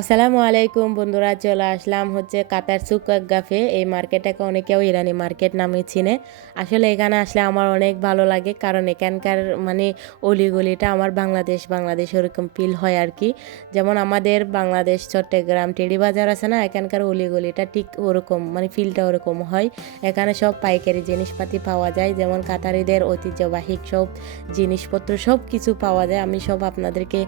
আসসালামু আলাইকুম বন্ধুরা, চলে আসলাম হচ্ছে কাতার সুক গাফে। এই মার্কেটটাকে অনেকেও ইরানি মার্কেট নামে চিনে। আসলে এখানে আসলে আমার অনেক ভালো লাগে, কারণ এখানকার মানে অলিগলিটা আমার বাংলাদেশ ওরকম ফিল হয় আর কি। যেমন আমাদের বাংলাদেশ চট্টগ্রাম টেরি বাজার আছে না, এখানকার অলিগলিটা ঠিক ওরকম, মানে ফিলটা ওরকম হয়। এখানে সব পাইকারি জিনিসপাতি পাওয়া যায়, যেমন কাতারিদের ঐতিহ্যবাহী সব জিনিসপত্র সব কিছু পাওয়া যায়। আমি সব আপনাদেরকে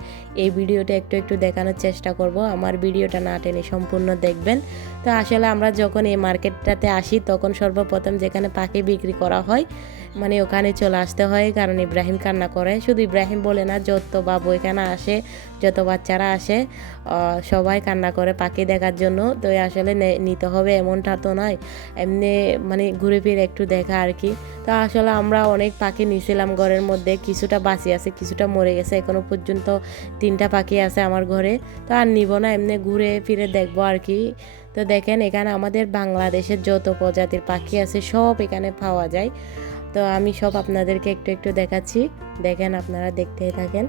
এই ভিডিওটা একটু একটু দেখানোর চেষ্টা করব। আমার ভিডিওটা না টেনে সম্পূর্ণ দেখবেন। তো আসলে আমরা যখন এই মার্কেটটাতে আসি তখন সর্বপ্রথম যেখানে পাখি বিক্রি করা হয় মানে ওখানে চলে আসতে হয়, কারণ ইব্রাহিম কান্না করে। শুধু ইব্রাহিম বলে না, যত বাবু এখানে আসে, যত বাচ্চারা আসে সবাই কান্না করে পাখি দেখার জন্য। তো আসলে নিতে হবে এমনটা তো নয়, এমনি মানে ঘুরে ফিরে একটু দেখা আর কি। তো আসলে আমরা অনেক পাখি নিয়েছিলাম ঘরের মধ্যে, কিছুটা বাঁচি আছে, কিছুটা মরে গেছে। এখনো পর্যন্ত 3টা পাখি আছে আমার ঘরে। তো আর নিব না, এমনি ঘুরে ফিরে দেখবো আর কি। তো দেখেন এখানে আমাদের বাংলাদেশের যত প্রজাতির পাখি আছে সব এখানে পাওয়া যায়। তো আমি সব আপনাদেরকে একটু একটু দেখাচ্ছি, দেখেন আপনারা দেখতেই থাকেন।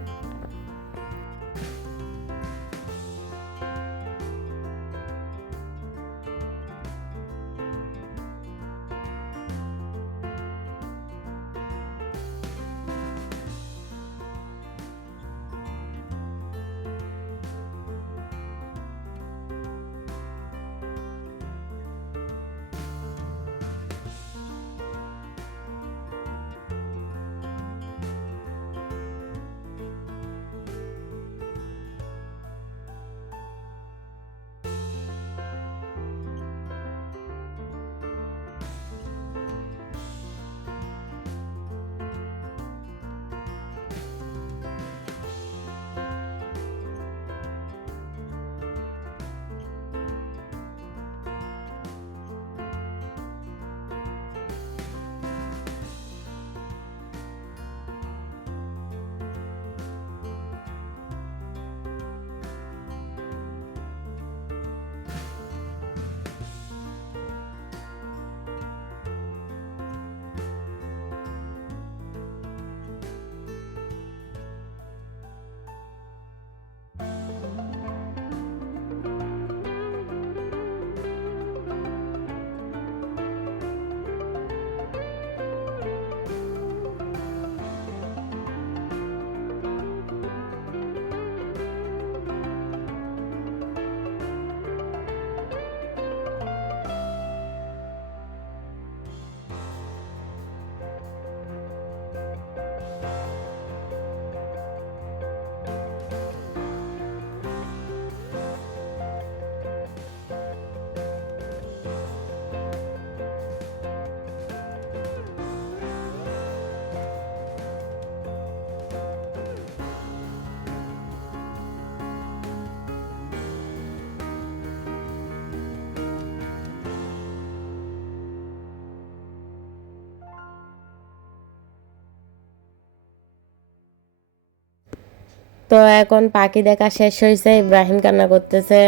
তো এখন পাখি দেখা শেষ হয়েছে, ইব্রাহিম কান্না করতেছে,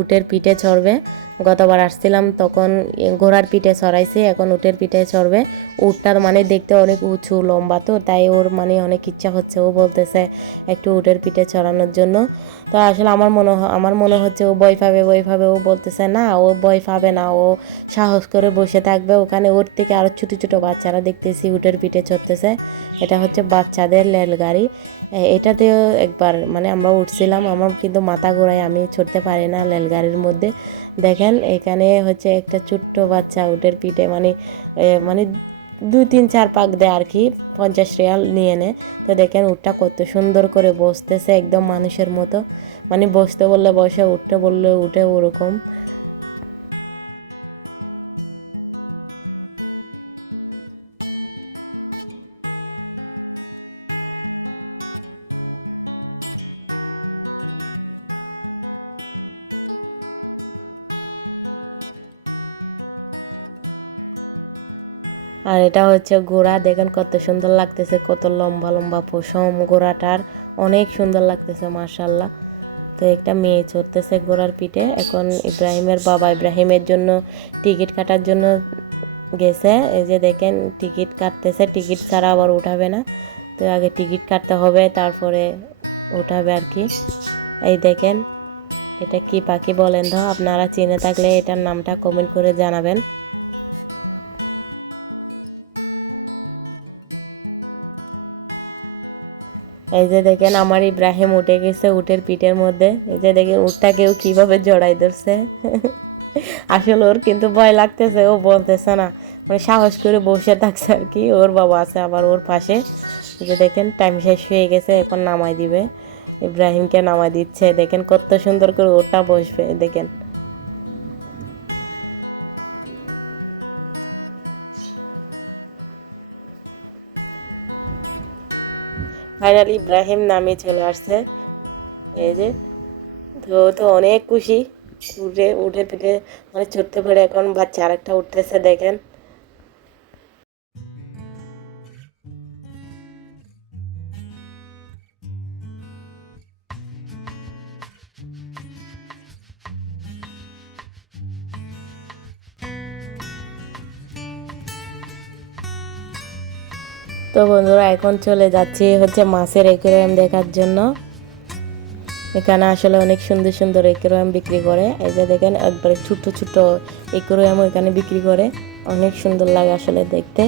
উটের পিঠে চড়বে। গতবার আসছিলাম তখন ঘোড়ার পিঠে চড়াইছি, এখন উটের পিঠে চড়বে। উটটার মানে দেখতে অনেক উঁচু লম্বা, তো তাই ওর মানে অনেক ইচ্ছা হচ্ছে, ও বলতেছে একটু উটের পিঠে চড়ানোর জন্য। তো আসলে আমার মনে হচ্ছে ও ভয় পাবে। ও বলতেছে না, ও ভয় পাবে না, ও সাহস করে বসে থাকবে ওখানে। ওর থেকে আরও ছোটো ছোটো বাচ্চারা দেখতেছি উটের পিঠে চড়তেছে। এটা হচ্ছে বাচ্চাদের রেলগাড়ি। এটাতেও একবার মানে আমরা উঠছিলাম, আমার কিন্তু মাথা ঘোরায়, আমি চড়তে পারি না রেলগাড়ির মধ্যে। দেখেন এখানে হচ্ছে একটা ছোট্ট বাচ্চা উটের পিঠে মানে মানে 2 3 4 পাক দেয় আর কি, 50 রিয়াল নিয়ে নেয়। তো দেখেন উটটা কত সুন্দর করে বসতেছে একদম মানুষের মতো, মানে বসতে বললে বসে, উঠতে বললে উঠে, ওরকম। আর এটা হচ্ছে ঘোড়া, দেখেন কত সুন্দর লাগতেছে, কত লম্বা লম্বা পশম ঘোড়াটার, অনেক সুন্দর লাগতেছে মাশাল্লাহ। তো একটা মেয়ে চড়তেছে ঘোড়ার পিঠে। এখন ইব্রাহিমের বাবা ইব্রাহিমের জন্য টিকিট কাটার জন্য গেছে। এই যে দেখেন টিকিট কাটতেছে, টিকিট ছাড়া আবার উঠাবে না। তো আগে টিকিট কাটতে হবে, তারপরে উঠাবে আর কি। এই দেখেন এটা কি পাখি বলেন তো, আপনারা চিনে থাকলে এটার নামটা কমেন্ট করে জানাবেন। এই যে দেখেন আমার ইব্রাহিম উঠে গেছে উটের পিঠের মধ্যে। এই যে দেখেন উটটাকেও কিভাবে জড়াই ধরছে। আসলে ওর কিন্তু ভয় লাগতেছে, ও বলতেছে না, মানে সাহস করে বসে থাকছে আর কি। ওর বাবা আছে আবার ওর পাশে। এই যে দেখেন টাইম শেষ হয়ে গেছে, এখন নামাই দিবে, ইব্রাহিমকে নামাই দিচ্ছে। দেখেন কত সুন্দর করে ওটা বসবে দেখেন। ফাইনালি ইব্রাহিম নামিয়ে চলে আসছে। এই যে তো তো অনেক খুশি, উঠে উঠে পিঠে মানে চড়তে পারে। এখন বাচ্চা আরেকটা উঠতেছে দেখেন। তো বন্ধুরা এখন চলে যাচ্ছি হচ্ছে মাছের অ্যাকুয়ারিয়াম দেখার জন্য। এখানে আসলে অনেক সুন্দর সুন্দর অ্যাকুয়ারিয়াম বিক্রি করে। এই যে দেখেন একবারে ছোট ছোট অ্যাকুয়ারিয়ামও এখানে বিক্রি করে, অনেক সুন্দর লাগে আসলে দেখতে।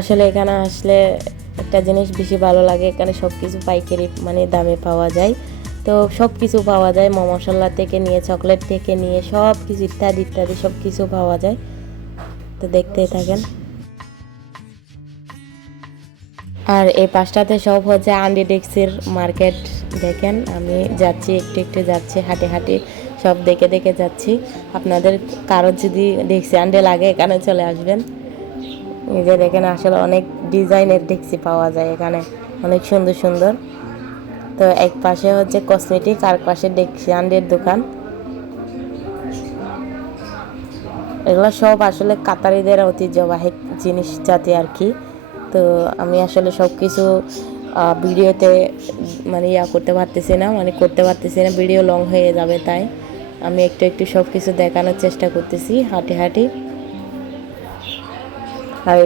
আসলে এখানে আসলে একটা জিনিস বেশি ভালো লাগে, এখানে সব কিছু পাইকারি মানে দামে পাওয়া যায়। তো সব কিছু পাওয়া যায়, মশলা থেকে নিয়ে চকলেট থেকে নিয়ে সব কিছু ইত্যাদি ইত্যাদি সব কিছু পাওয়া যায়। তো দেখতেই থাকেন। আর এই পাশটাতে সব হচ্ছে আন্ডি ডেক্সির মার্কেট। দেখেন আমি যাচ্ছি, একটু একটু যাচ্ছি, হাঁটে হাঁটে সব দেখে দেখে যাচ্ছি। আপনাদের কারো যদি ডেক্সি আন্ডে লাগে এখানে চলে আসবেন। এই যে দেখেন আসলে অনেক ডিজাইনের ডেক্সি পাওয়া যায় এখানে, অনেক সুন্দর সুন্দর। তো এক পাশে হচ্ছে কসমেটিক, আর পাশে ডেক্সি আন্ডের দোকান। এগুলো সব আসলে কাতারিদের ঐতিহ্যবাহী জিনিস জাতি আর কি। তো আমি আসলে সব কিছু ভিডিওতে মানে করতে পারতেছি না, মানে করতে পারতেছি না, ভিডিও লং হয়ে যাবে। তাই আমি একটু একটু সব কিছু দেখানোর চেষ্টা করতেছি হাঁটি হাঁটি। আর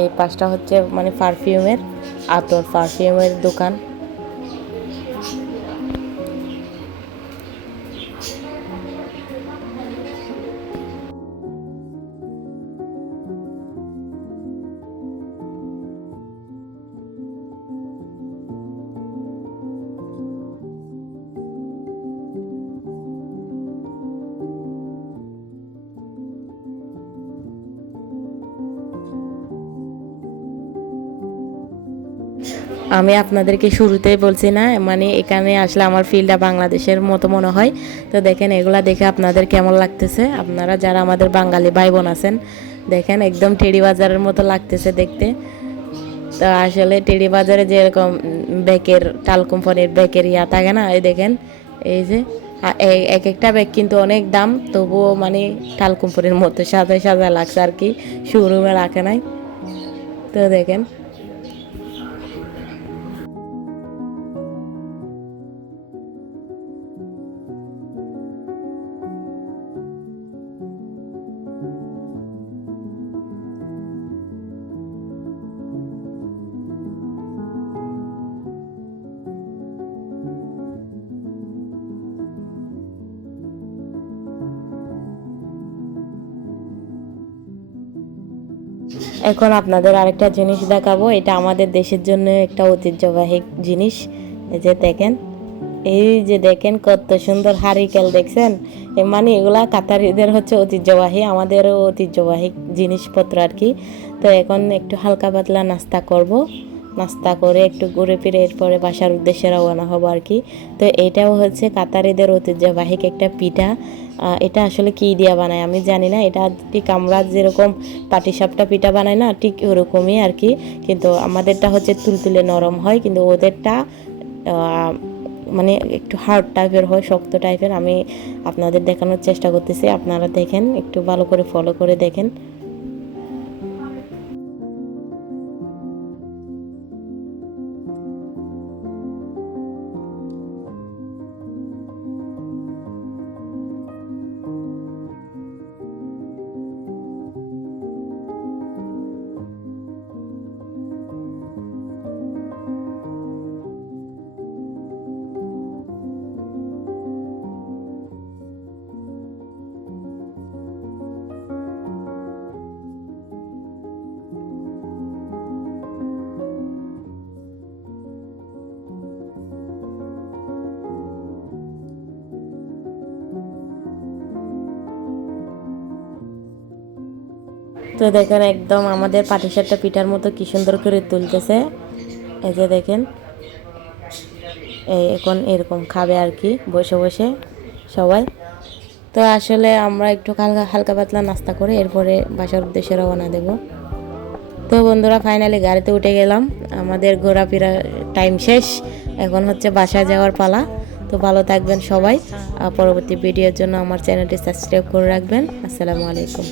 এই পাশটা হচ্ছে মানে পারফিউমের, আতর পারফিউমের দোকান। আমি আপনাদেরকে শুরুতেই বলছি না, মানে এখানে আসলে আমার ফিলটা বাংলাদেশের মতো মনে হয়। তো দেখেন এগুলা দেখে আপনাদের কেমন লাগতেছে, আপনারা যারা আমাদের বাঙালি ভাই বোন আছেন, দেখেন একদম টেডি বাজারের মতো লাগতেছে দেখতে। তো আসলে টেডি বাজারে যেরকম ব্যাগের টাল কোম্পানির ব্যাগের থাকে না, এই দেখেন এই যে এক একটা ব্যাগ কিন্তু অনেক দাম, তবুও মানে টাল কোম্পানির মতো সাজায় সাজায় লাগছে আর কি, শোরুমে রাখে নাই। তো দেখেন এখন আপনাদের আরেকটা জিনিস দেখাবো, এটা আমাদের দেশের জন্য একটা ঐতিহ্যবাহী জিনিস। এই যে দেখেন, এই যে দেখেন কত সুন্দর হারিকেল দেখছেন। মানে এগুলা কাতারিদের হচ্ছে ঐতিহ্যবাহী, আমাদেরও ঐতিহ্যবাহী জিনিসপত্র আর কি। তো এখন একটু হালকা পাতলা নাস্তা করব। নাস্তা করে একটু ঘুরে ফিরে এরপরে বাসার উদ্দেশ্যে রওনা হবো আর কি। তো এটাও হচ্ছে কাতারিদের ঐতিহ্যবাহী একটা পিঠা। এটা আসলে কী দিয়া বানায় আমি জানি না, এটা ঠিক আমরা যেরকম পাটিসাপটা পিঠা বানাই না ঠিক ওরকমই আর কি, কিন্তু আমাদেরটা হচ্ছে তুলতুলে নরম হয়, কিন্তু ওদেরটা মানে একটু হার্ড টাইপের হয়, শক্ত টাইপের। আমি আপনাদের দেখানোর চেষ্টা করতেছি, আপনারা দেখেন, একটু ভালো করে ফলো করে দেখেন। তো দেখেন একদম আমাদের পাটিসাপটা পিঠার মতো কি সুন্দর করে তুলতেছে, এই যে দেখেন। এখন এরকম খাবে আর কি বসে বসে সবাই। তো আসলে আমরা একটু হালকা হালকা পাতলা নাস্তা করে এরপরে বাসার উদ্দেশ্যে রওনা দেব। তো বন্ধুরা ফাইনালি গাড়িতে উঠে গেলাম, আমাদের ঘোরাফেরা টাইম শেষ, এখন হচ্ছে বাসায় যাওয়ার পালা। তো ভালো থাকবেন সবাই, পরবর্তী ভিডিওর জন্য আমার চ্যানেলটি সাবস্ক্রাইব করে রাখবেন। আসসালামু আলাইকুম।